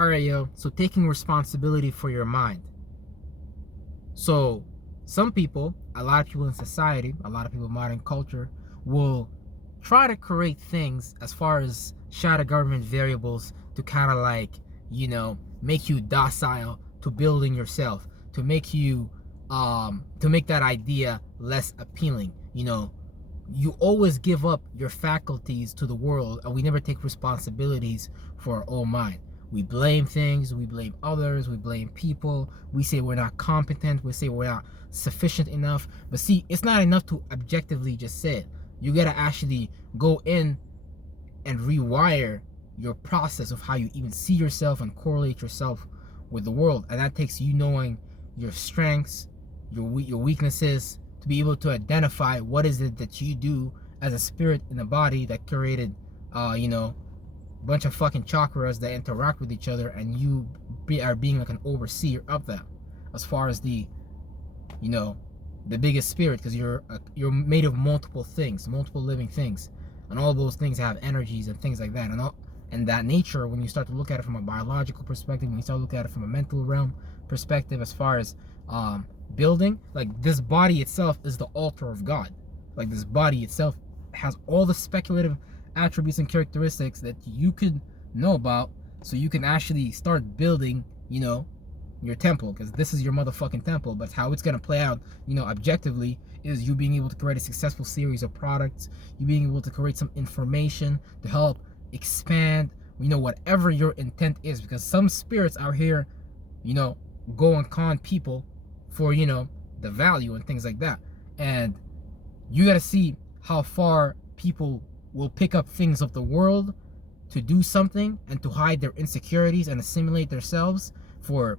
All right, yo. So taking responsibility for your mind. So some people, a lot of people in society, a lot of people in modern culture will try to create things as far as shadow government variables to kind of like, make you docile to building yourself, to make you to make that idea less appealing. You always give up your faculties to the world, and we never take responsibilities for our own mind. We blame things, we blame others, we blame people, we say we're not competent, we say we're not sufficient enough. But see, it's not enough to objectively just say it. You gotta actually go in and rewire your process of how you even see yourself and correlate yourself with the world. And that takes you knowing your strengths, your weaknesses, to be able to identify what is it that you do as a spirit in a body that created, bunch of fucking chakras that interact with each other, and you are being like an overseer of that, as far as the biggest spirit, because you're made of multiple things, multiple living things, and all those things have energies and things like that, and that nature, when you start to look at it from a biological perspective, when you start to look at it from a mental realm perspective, as far as building, like this body itself is the altar of God. Like this body itself has all the speculative attributes and characteristics that you could know about, so you can actually start building, your temple, because this is your motherfucking temple. But how it's gonna play out, objectively, is you being able to create a successful series of products, you being able to create some information to help expand, whatever your intent is, because some spirits out here, go and con people for, the value and things like that. And you gotta see how far people will pick up things of the world to do something and to hide their insecurities and assimilate themselves for,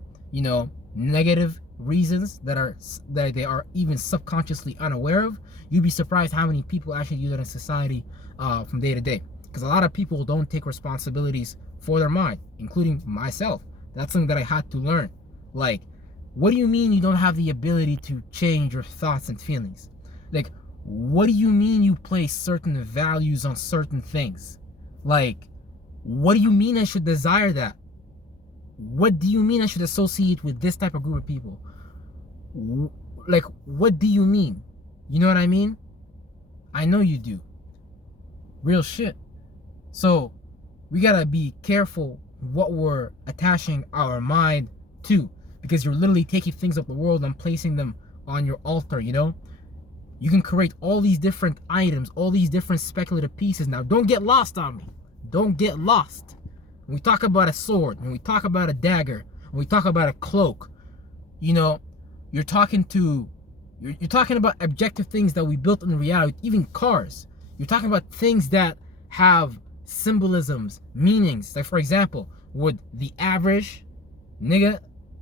negative reasons that they are even subconsciously unaware of. You'd be surprised how many people actually do that in society from day to day. Because a lot of people don't take responsibilities for their mind, including myself. That's something that I had to learn. Like, what do you mean you don't have the ability to change your thoughts and feelings? Like, what do you mean you place certain values on certain things? Like, what do you mean I should desire that? What do you mean I should associate with this type of group of people? Like, what do you mean? You know what I mean? I know you do. Real shit. So, we gotta be careful what we're attaching our mind to, because you're literally taking things of the world and placing them on your altar, You can create all these different items, all these different speculative pieces. Now, don't get lost on me. Don't get lost. When we talk about a sword, when we talk about a dagger, when we talk about a cloak, you're talking about objective things that we built in reality, even cars. You're talking about things that have symbolisms, meanings. Like, for example, would the average nigga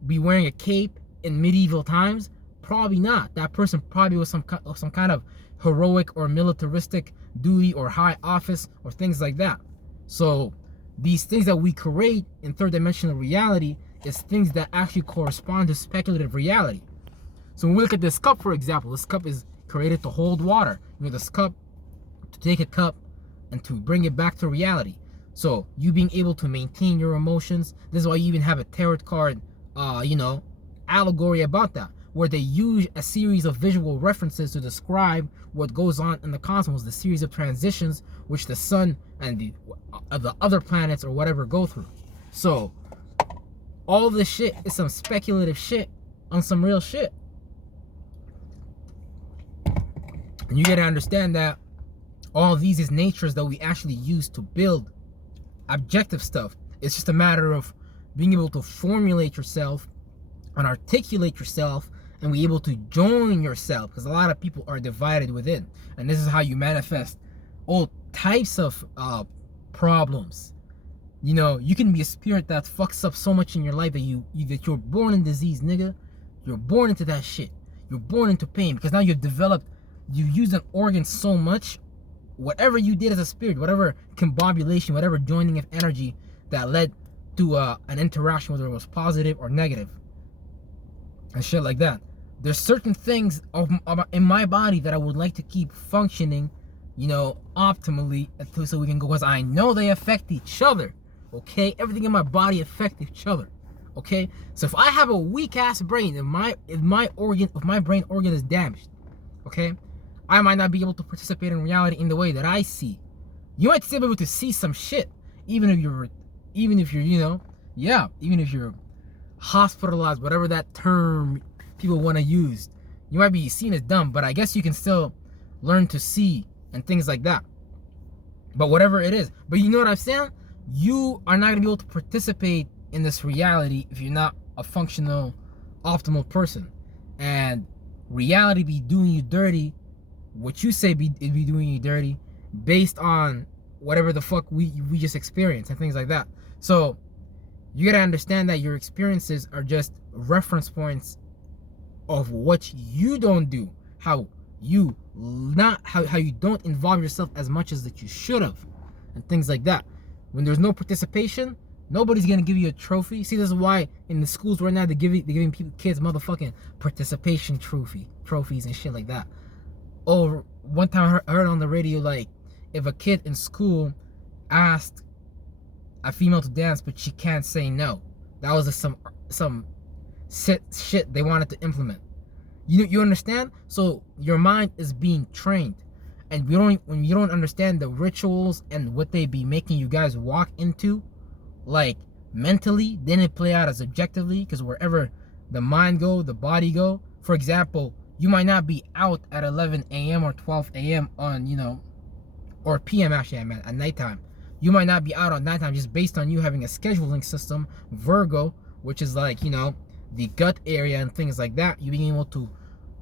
be wearing a cape in medieval times? Probably not. That person probably was some kind of heroic or militaristic duty or high office or things like that. So these things that we create in third dimensional reality is things that actually correspond to speculative reality. So when we look at this cup, for example, this cup is created to hold water. This cup, to take a cup and to bring it back to reality. So you being able to maintain your emotions. This is why you even have a tarot card, allegory about that, where they use a series of visual references to describe what goes on in the cosmos, the series of transitions which the sun and the other planets or whatever go through. So all this shit is some speculative shit on some real shit. And you gotta understand that all of these is natures that we actually use to build objective stuff. It's just a matter of being able to formulate yourself and articulate yourself and be able to join yourself, because a lot of people are divided within, and this is how you manifest all types of problems. You can be a spirit that fucks up so much in your life that you're born in disease, nigga. You're born into that shit. You're born into pain, because now you use an organ so much. Whatever you did as a spirit, whatever combobulation, whatever joining of energy that led to an interaction, whether it was positive or negative and shit like that. There's certain things in my body that I would like to keep functioning, optimally, so we can go, because I know they affect each other. Okay, everything in my body affects each other. Okay, so if I have a weak ass brain, if my brain organ is damaged, okay, I might not be able to participate in reality in the way that I see. You might still be able to see some shit, even if you're, even if you're hospitalized, whatever that term people want to use. You might be seen as dumb, but I guess you can still learn to see and things like that. But whatever it is, but you know what I'm saying? You are not gonna be able to participate in this reality if you're not a functional, optimal person. And reality be doing you dirty. What you say be doing you dirty, based on whatever the fuck we just experienced and things like that. So you gotta understand that your experiences are just reference points of what you don't do, how you don't involve yourself as much as that you should have, and things like that. When there's no participation, nobody's gonna give you a trophy. See, this is why in the schools right now they're giving kids motherfucking participation trophies and shit like that. Oh, one time I heard on the radio, like, if a kid in school asked a female to dance but she can't say no, that was just some shit they wanted to implement. You understand? So your mind is being trained, and when you don't understand the rituals and what they be making you guys walk into, like mentally, then it play out as objectively, because wherever the mind go, the body go. For example, you might not be out at 11 a.m. or 12 a.m. on, or p.m. actually, I meant at nighttime. You might not be out on nighttime just based on you having a scheduling system, Virgo, which is like, the gut area and things like that. You being able to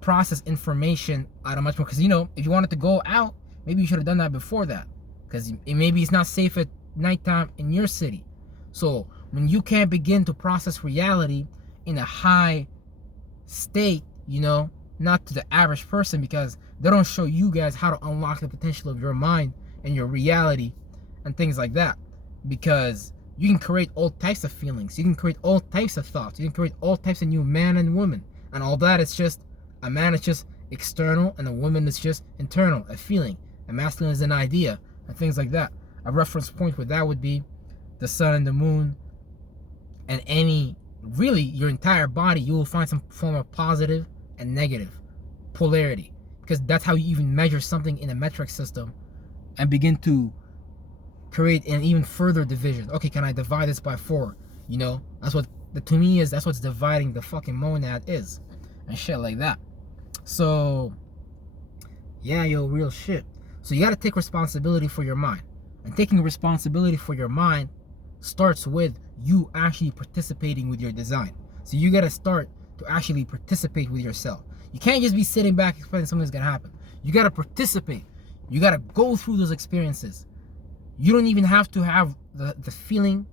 process information out of much more, because if you wanted to go out, maybe you should have done that before that, because maybe it's not safe at nighttime in your city. So when you can't begin to process reality in a high state, not to the average person, because they don't show you guys how to unlock the potential of your mind and your reality and things like that, because you can create all types of feelings, you can create all types of thoughts, you can create all types of new man and woman, and all that is just, a man is just external and a woman is just internal, a feeling. A masculine is an idea and things like that. A reference point for that would be the sun and the moon, and really your entire body. You will find some form of positive and negative polarity, because that's how you even measure something in a metric system and begin to create an even further division. Okay, can I divide this by 4? That's what that's what's dividing the fucking monad is, and shit like that. So yeah, real shit. So you got to take responsibility for your mind, and taking responsibility for your mind starts with you actually participating with your design. So you got to start to actually participate with yourself. You can't just be sitting back expecting something's gonna happen. You got to participate. You got to go through those experiences. You don't even have to have the feeling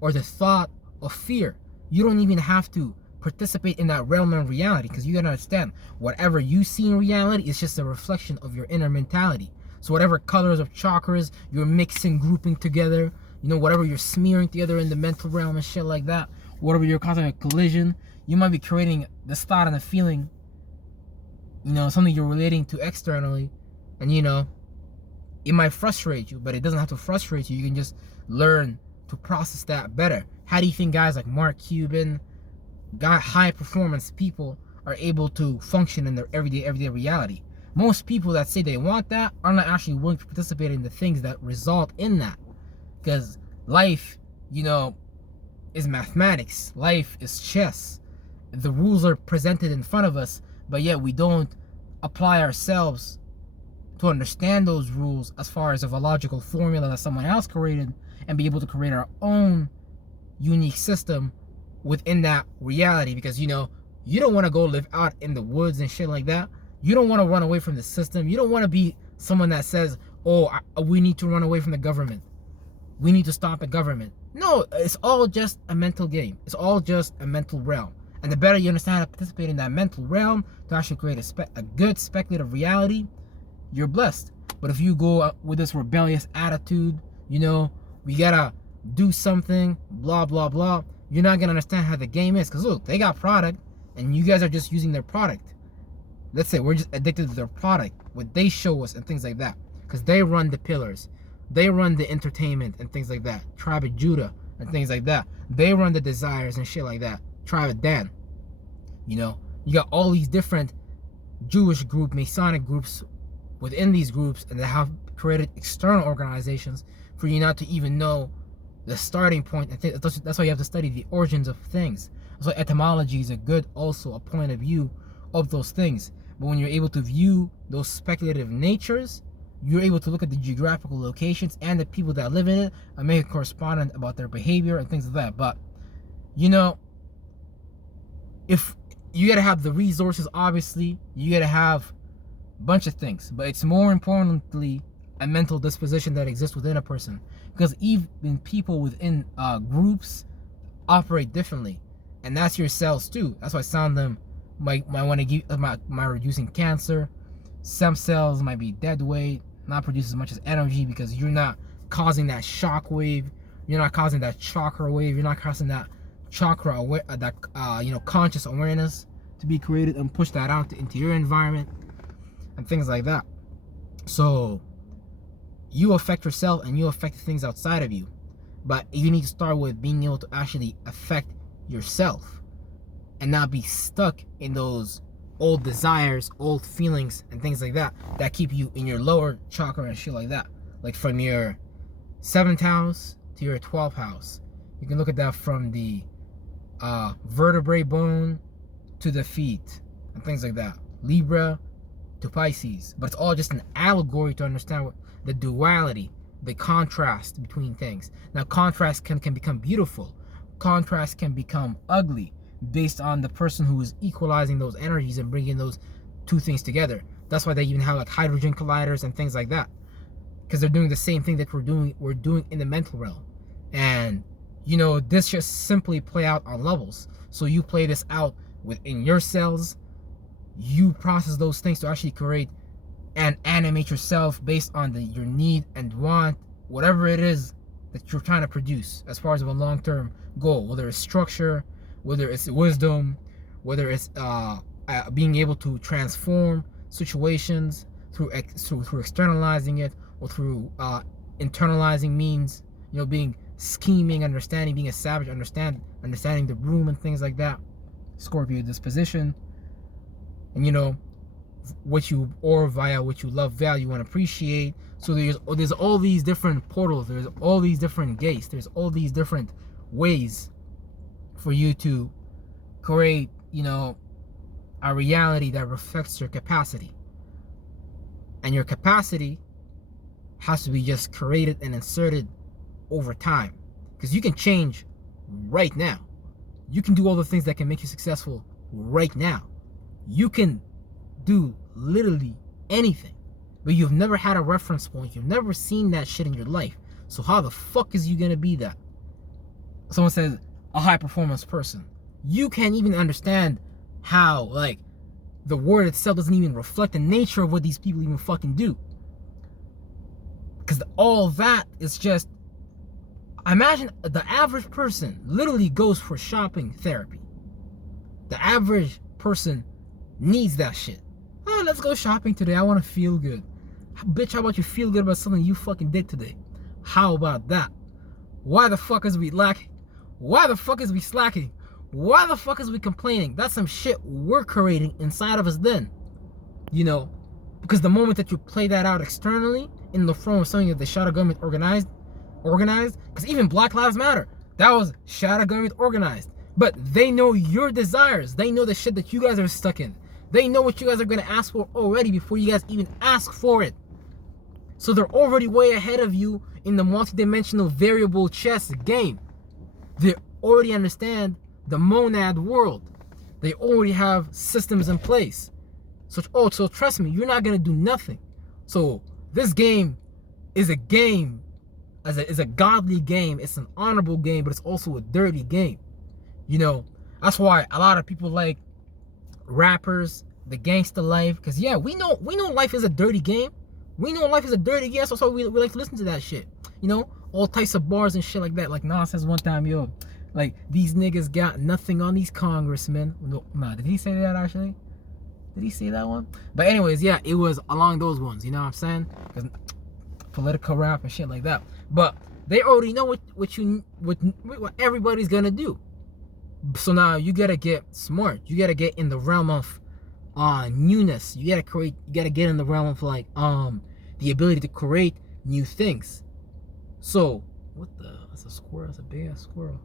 or the thought of fear. You don't even have to participate in that realm of reality, because you gotta understand, whatever you see in reality is just a reflection of your inner mentality. So whatever colors of chakras you're mixing, grouping together, whatever you're smearing together in the mental realm and shit like that, whatever you're causing a collision, you might be creating this thought and a feeling, something you're relating to externally, and it might frustrate you, but it doesn't have to frustrate you. You can just learn to process that better. How do you think guys like Mark Cuban, high performance people, are able to function in their everyday reality? Most people that say they want that are not actually willing to participate in the things that result in that, because life, is mathematics. Life is chess. The rules are presented in front of us, but yet we don't apply ourselves to understand those rules as far as of a logical formula that someone else created, and be able to create our own unique system within that reality. Because you don't want to go live out in the woods and shit like that. You don't want to run away from the system. You don't want to be someone that says, we need to run away from the government, we need to stop the government. No, it's all just a mental game. It's all just a mental realm. And the better you understand how to participate in that mental realm to actually create a good speculative reality, you're blessed. But if you go with this rebellious attitude, we gotta do something, blah blah blah, you're not gonna understand how the game is. Because look, they got product and you guys are just using their product. Let's say we're just addicted to their product, what they show us and things like that, because they run the pillars, they run the entertainment and things like that. Tribe of Judah and things like that. They run the desires and shit like that. Private Dan. You know, you got all these different Jewish group, Masonic groups within these groups, and they have created external organizations for you not to even know the starting point. I think that's why you have to study the origins of things. So etymology is also a point of view of those things. But when you're able to view those speculative natures, you're able to look at the geographical locations and the people that live in it and make a correspondent about their behavior and things like that. But, you know, if you gotta have the resources, obviously, you gotta have a bunch of things. But it's more importantly a mental disposition that exists within a person. Because even people within groups operate differently. And that's your cells too. That's why some of them might want to give might reducing cancer. Some cells might be dead weight, not produce as much as energy because you're not causing that shock wave. You're not causing that chakra wave. You're not causing that chakra conscious awareness to be created and push that out into your environment and things like that. So you affect yourself and you affect things outside of you, but you need to start with being able to actually affect yourself and not be stuck in those old desires, old feelings and things like that that keep you in your lower chakra and shit like that, like from your 7th house to your 12th house. You can look at that from the vertebrae bone to the feet and things like that, Libra to Pisces. But it's all just an allegory to understand what the duality, the contrast between things. Now contrast can become beautiful, contrast can become ugly based on the person who is equalizing those energies and bringing those two things together. That's why they even have like hydrogen colliders and things like that, because they're doing the same thing that we're doing in the mental realm. And you know, this just simply play out on levels. So you play this out within your cells, you process those things to actually create and animate yourself based on your need and want, whatever it is that you're trying to produce as far as a long-term goal, whether it's structure, whether it's wisdom, whether it's being able to transform situations through externalizing it, or through internalizing means, you know, being scheming, understanding, being a savage, understanding the room and things like that. Scorpio disposition, and you know, via what you love, value, and appreciate. So there's all these different portals, there's all these different gates, there's all these different ways for you to create, you know, a reality that reflects your capacity. And your capacity has to be just created and inserted over time, because you can change right now. You can do all the things that can make you successful right now. You can do literally anything, but you've never had a reference point. You've never seen that shit in your life. So how the fuck is you gonna be that? Someone says a high performance person. You can't even understand how, like, the word itself doesn't even reflect the nature of what these people even fucking do. Because all that is just, imagine the average person literally goes for shopping therapy. The average person needs that shit. Oh, let's go shopping today. I want to feel good. Bitch, how about you feel good about something you fucking did today? How about that? Why the fuck is we lacking? Why the fuck is we slacking? Why the fuck is we complaining? That's some shit we're creating inside of us then. You know, because the moment that you play that out externally in the form of something that the shadow government organized, because even Black Lives Matter, that was shadow government organized. But they know your desires. They know the shit that you guys are stuck in. They know what you guys are going to ask for already before you guys even ask for it. So they're already way ahead of you in the multidimensional variable chess game. They already understand the monad world. They already have systems in place. So trust me, you're not going to do nothing. So this game is a game, is a godly game. It's an honorable game, but it's also a dirty game. You know, that's why a lot of people like rappers, the gangster life, because yeah, we know life is a dirty game. We know life is a dirty game, so we like to listen to that shit. You know, all types of bars and shit like that. Like Nas says one time, yo, like, these niggas got nothing on these congressmen. No, nah, did he say that actually? Did he say that one? But anyways, yeah, it was along those ones, you know what I'm saying? Because political rap and shit like that. But They already know what everybody's gonna do. So now you gotta get smart. You gotta get in the realm of newness. You gotta get in the realm of like the ability to create new things. So that's a squirrel. That's a big ass squirrel.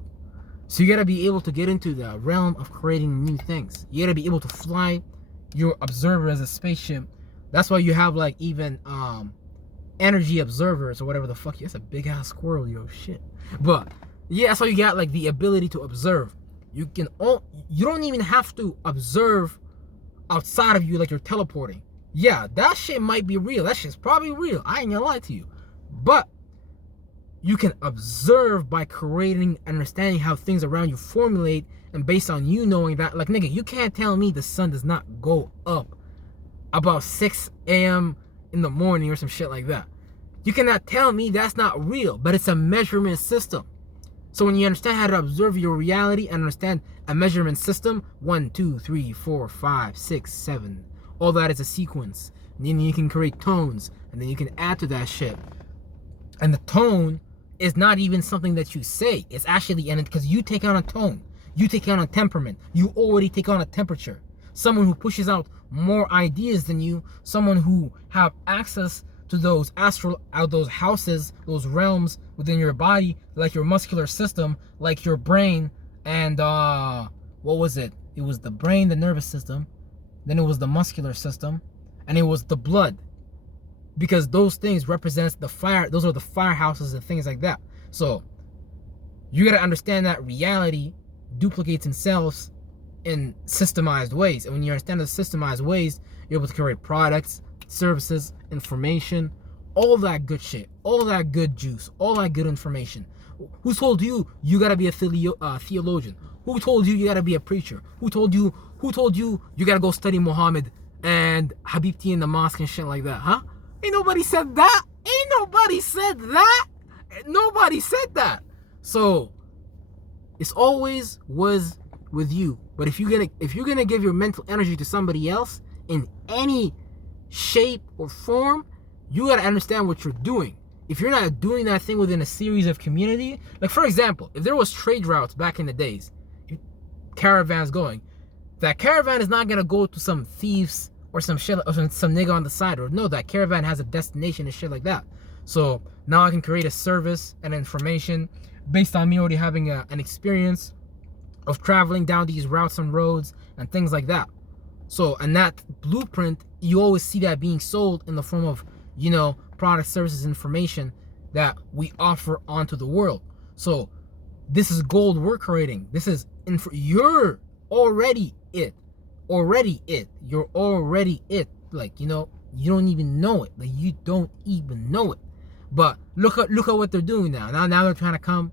So you gotta be able to get into the realm of creating new things. You gotta be able to fly your observer as a spaceship. That's why you have like even energy observers or whatever the fuck. That's a big ass squirrel, yo, shit. But yeah, that's why you got like the ability to observe. You don't even have to observe outside of you like you're teleporting. Yeah, that shit might be real. That shit's probably real. I ain't gonna lie to you. But you can observe by creating, understanding how things around you formulate, and based on you knowing that, like, nigga, you can't tell me the sun does not go up about 6 a.m. in the morning or some shit like that. You cannot tell me that's not real, but it's a measurement system. So when you understand how to observe your reality and understand a measurement system, 1, 2, 3, 4, 5, 6, 7, all that is a sequence. And then you can create tones, and then you can add to that shit. And the tone is not even something that you say. It's actually, and because you take on a tone, you take on a temperament, you already take on a temperature. Someone who pushes out more ideas than you, someone who have access to those those houses, those realms within your body, like your muscular system, like your brain, and what was it? It was the brain, the nervous system, then it was the muscular system, and it was the blood. Because those things represent the fire, those are the firehouses and things like that. So you gotta understand that reality duplicates itself in systemized ways. And when you understand the systemized ways, you're able to create products, services, information, all that good shit, all that good juice, all that good information. Who told you you gotta be a theologian? Who told you gotta be a preacher? Who told you you gotta go study Muhammad and Habibti in the mosque and shit like that, huh? Ain't nobody said that. Ain't nobody said that. Nobody said that. So it's always was with you. But if you're gonna give your mental energy to somebody else in any shape or form, you gotta understand what you're doing. If you're not doing that thing within a series of community, like for example, if there was trade routes back in the days, caravans going, that caravan is not gonna go to some thieves or some shit or some nigga on the side, or no, that caravan has a destination and shit like that. So now I can create a service and information based on me already having an experience of traveling down these routes and roads and things like that. So, and that blueprint, you always see that being sold in the form of, you know, product, services, information that we offer onto the world. So this is gold we're creating. This is you're already it. You're already it. Like, you know, you don't even know it. Like, you don't even know it. But look at what they're doing now. Now they're trying to come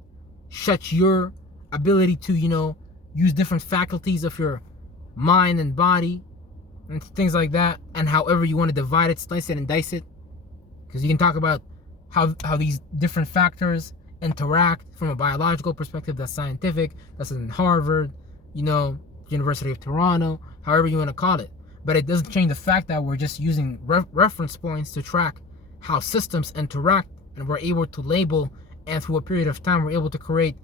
shut your ability to, you know, use different faculties of your mind and body and things like that, and however you want to divide it, slice it, and dice it. Because you can talk about how these different factors interact from a biological perspective. That's scientific. That's in Harvard, you know, University of Toronto, however you want to call it. But it doesn't change the fact that we're just using reference points to track how systems interact, and we're able to label, and through a period of time we're able to create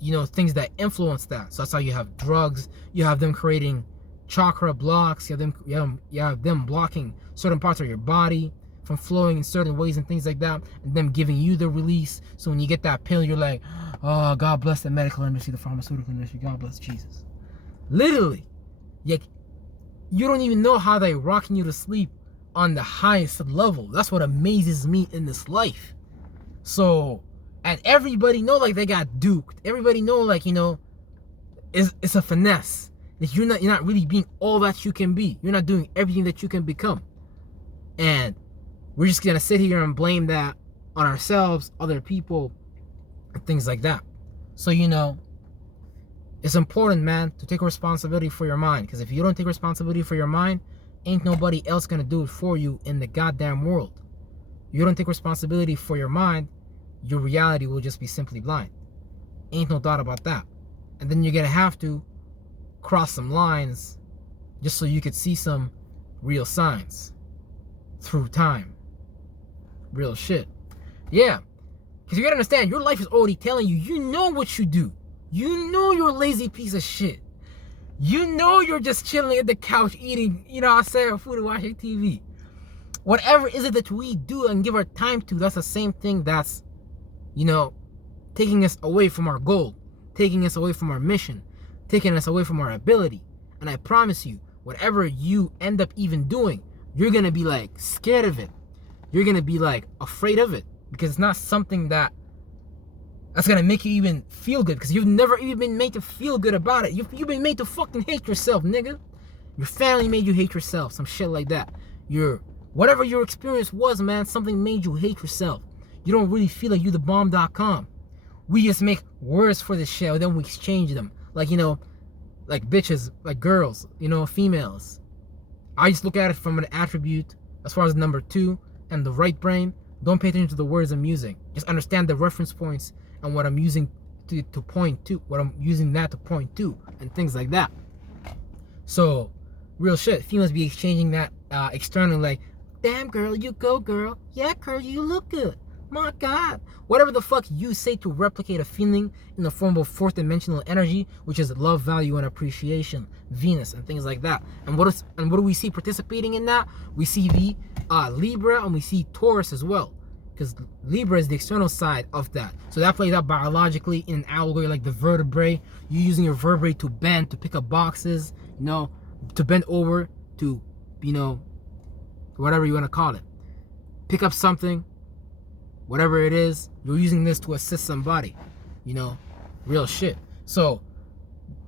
you know, things that influence that. So that's how you have drugs, you have them creating chakra blocks, you have them blocking certain parts of your body from flowing in certain ways and things like that, and them giving you the release. So when you get that pill, you're like, oh, God bless the medical industry, the pharmaceutical industry, God bless Jesus. Literally, you don't even know how they rocking you to sleep on the highest level. That's what amazes me in this life. So, and everybody know, like, they got duped. Everybody know, like, you know, it's a finesse. Like, you're not really being all that you can be. You're not doing everything that you can become. And we're just gonna sit here and blame that on ourselves, other people, and things like that. So, you know, it's important, man, to take responsibility for your mind. Because if you don't take responsibility for your mind, ain't nobody else gonna do it for you in the goddamn world. You don't take responsibility for your mind, your reality will just be simply blind. Ain't no doubt about that. And then you're gonna have to cross some lines just so you could see some real signs through time. Real shit. Yeah. Because you gotta understand, your life is already telling you, you know what you do. You know you're a lazy piece of shit. You know you're just chilling at the couch eating, you know what I'm saying, food and watching TV. Whatever is it that we do and give our time to, that's the same thing that's, you know, taking us away from our goal, taking us away from our mission, taking us away from our ability. And I promise you, whatever you end up even doing, you're gonna be like scared of it. You're gonna be like afraid of it, because it's not something that's gonna make you even feel good, because you've never even been made to feel good about it. You've been made to fucking hate yourself, nigga. Your family made you hate yourself, some shit like that. Whatever your experience was, man, something made you hate yourself. You don't really feel like you the bomb.com. We just make words for this shit, and then we exchange them. Like, you know, like bitches, like girls, you know, females. I just look at it from an attribute as far as number 2 and the right brain. Don't pay attention to the words I'm using. Just understand the reference points and what I'm using to point to, what I'm using that to point to, and things like that. So, real shit. Females be exchanging that externally, like, damn girl, you go girl. Yeah girl, you look good. My God. Whatever the fuck you say to replicate a feeling in the form of 4th dimensional energy, which is love, value, and appreciation, Venus, and things like that. And what do we see participating in that? We see the Libra, and we see Taurus as well. Because Libra is the external side of that. So that plays out biologically in an allegory like the vertebrae. You're using your vertebrae to bend, to pick up boxes, you know, to bend over, to, you know, whatever you want to call it. Pick up something. Whatever it is, you're using this to assist somebody, you know, real shit. So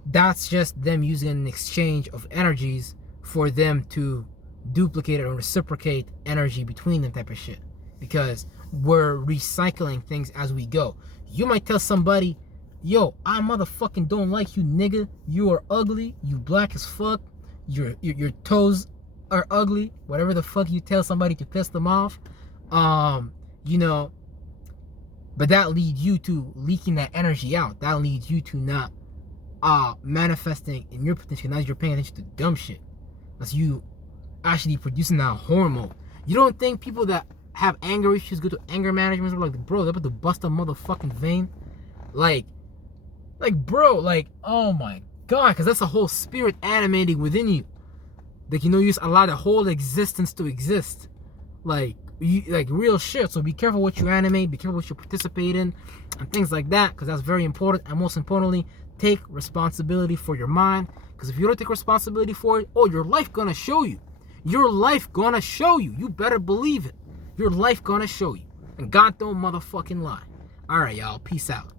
that's just them using an exchange of energies for them to duplicate or reciprocate energy between them, type of shit. Because we're recycling things as we go. You might tell somebody, yo, I motherfucking don't like you, nigga. You are ugly. You black as fuck. Your toes are ugly. Whatever the fuck you tell somebody to piss them off. You know, but that leads you to leaking that energy out. That leads you to not manifesting in your potential. Now you're paying attention to dumb shit. That's you actually producing that hormone. You don't think people that have anger issues go to anger management? Are like, bro, they're about to bust a motherfucking vein. Like bro, like, oh my God, because that's a whole spirit animating within you. Like, you know, you just allow the whole existence to exist. Like real shit. So be careful what you animate, be careful what you participate in, and things like that, because that's very important. And most importantly, take responsibility for your mind, because if you don't take responsibility for it, your life gonna show you. Your life gonna show you. You better believe it. Your life gonna show you. And God don't motherfucking lie. Alright, y'all. Peace out.